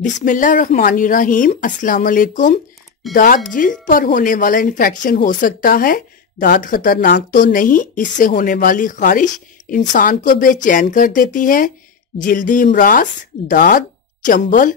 बिस्मिल्लाहिर्रहमानिर्रहीम। अस्सलाम वालेकुम। दांत जिल्द पर होने वाला इन्फेक्शन हो सकता है। दांत खतरनाक तो नहीं, इससे होने वाली खारिश इंसान को बेचैन कर देती है। जिल्दी इमराज, दांत, चंबल,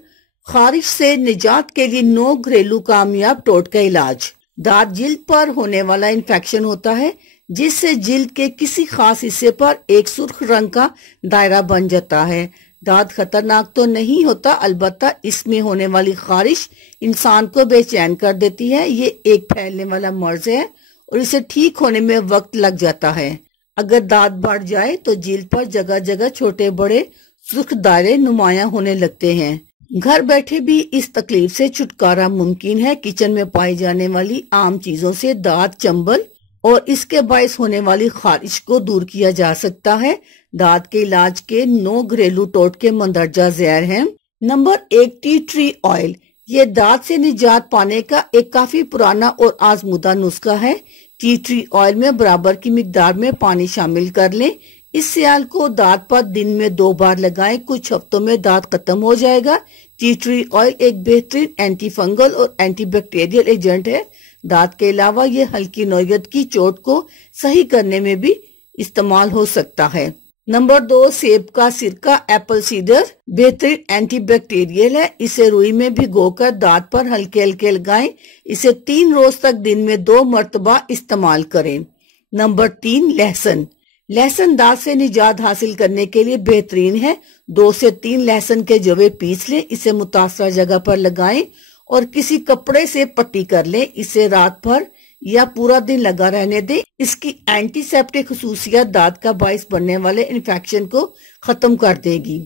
खारिश से निजात के लिए 9 घरेलू कामयाब टोटका इलाज। दांत जिल्द पर होने वाला इन्फेक्शन होता है जिससे जिल्द के किसी खास हिस्से पर एक सुर्ख रंग का दायरा बन जाता है। दांत खतरनाक तो नहीं होता, अलबत्ता इसमें होने वाली खारिश इंसान को बेचैन कर देती है। ये एक फैलने वाला मर्ज है और इसे ठीक होने में वक्त लग जाता है। अगर दांत बढ़ जाए तो जिल्द पर जगह जगह छोटे बड़े सुर्ख दायरे नुमाया होने लगते हैं। घर बैठे भी इस तकलीफ से छुटकारा मुमकिन है। किचन में पाई जाने वाली आम चीजों से दांत, चंबल और इसके बायस होने वाली खारिश को दूर किया जा सकता है। दांत के इलाज के 9 घरेलू टोटके मंदरजा ज़ैर हैं। Number 1, tea tree oil. ये दांत से निजात पाने का एक काफी पुराना और आजमुदा नुस्खा है। टी ट्री ऑयल में बराबर की मिकदार में पानी शामिल कर लें। इस सियाल को दांत पर दिन में 2 बार लगाएं। कुछ हफ्तों में दांत खत्म हो जाएगा। टी ट्री ऑयल एक बेहतरीन एंटी फंगल और एंटीबैक्टीरियल एजेंट है। दांत के अलावा ये हल्की नौयत की चोट को सही करने में भी इस्तेमाल हो सकता है। नंबर 2, सेब का सिरका, एप्पल सीडर, बेहतरीन एंटीबैक्टीरियल है। इसे रुई में भिगोकर दांत पर हल्के हल्के लगाएं। इसे 3 रोज तक दिन में 2 मरतबा इस्तेमाल करें। नंबर 3, लहसुन। लहसुन दांत से निजात हासिल करने के लिए बेहतरीन है। 2 से 3 लहसुन के जवे पीस लें। इसे मुतासरा जगह पर लगाएं और किसी कपड़े से पट्टी कर लें। इसे रात भर या पूरा दिन लगा रहने दें। इसकी एंटीसेप्टिक खुसूसियत दांत का बायस बनने वाले इन्फेक्शन को खत्म कर देगी।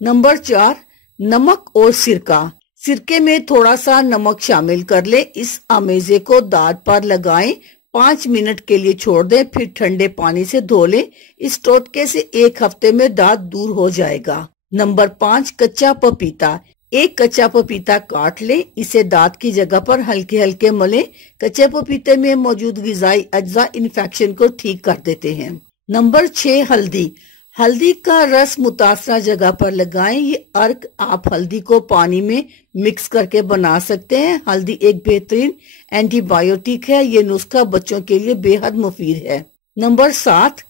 नंबर 4, नमक और सिरका। सिरके में थोड़ा सा नमक शामिल कर लें। इस आमेजे को दांत पर लगाएं, 5 मिनट के लिए छोड़ दें, फिर ठंडे पानी से धो लें। इस टोटके से 1 हफ्ते में दांत दूर हो जाएगा। नंबर 5, कच्चा पपीता। एक कच्चा पपीता काट लें। इसे दांत की जगह पर हल्के हल्के मलें। कच्चे पपीते में मौजूद गिजाई अज्जा इन्फेक्शन को ठीक कर देते हैं। नंबर 6, हल्दी। हल्दी का रस मुतासरा जगह पर लगाएं। ये अर्क आप हल्दी को पानी में मिक्स करके बना सकते हैं। हल्दी एक बेहतरीन एंटीबायोटिक है। ये नुस्खा बच्चों के लिए बेहद मुफीद है। Number 7,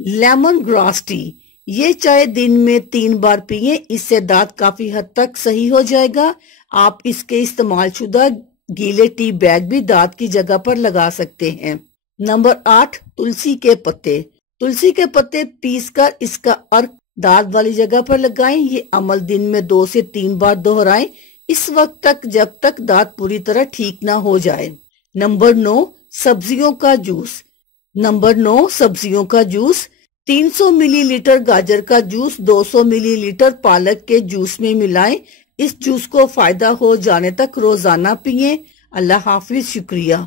lemon grass tea. ये चाय दिन में 3 बार पिए। इससे दांत काफी हद तक सही हो जाएगा। आप इसके इस्तेमाल शुदा गीले टी बैग भी दांत की जगह पर लगा सकते हैं। नंबर 8, तुलसी के पत्ते। तुलसी के पत्ते पीसकर इसका अर्क दांत वाली जगह पर लगाएं। ये अमल दिन में 2 से 3 बार दोहराएं, इस वक्त तक जब तक दांत पूरी तरह ठीक ना हो जाए। नंबर 9, सब्जियों का जूस। नंबर 9, सब्जियों का जूस। 300 मिलीलीटर गाजर का जूस 200 मिलीलीटर पालक के जूस में मिलाएं। इस जूस को फायदा हो जाने तक रोजाना पिएं। अल्लाह हाफिज, शुक्रिया।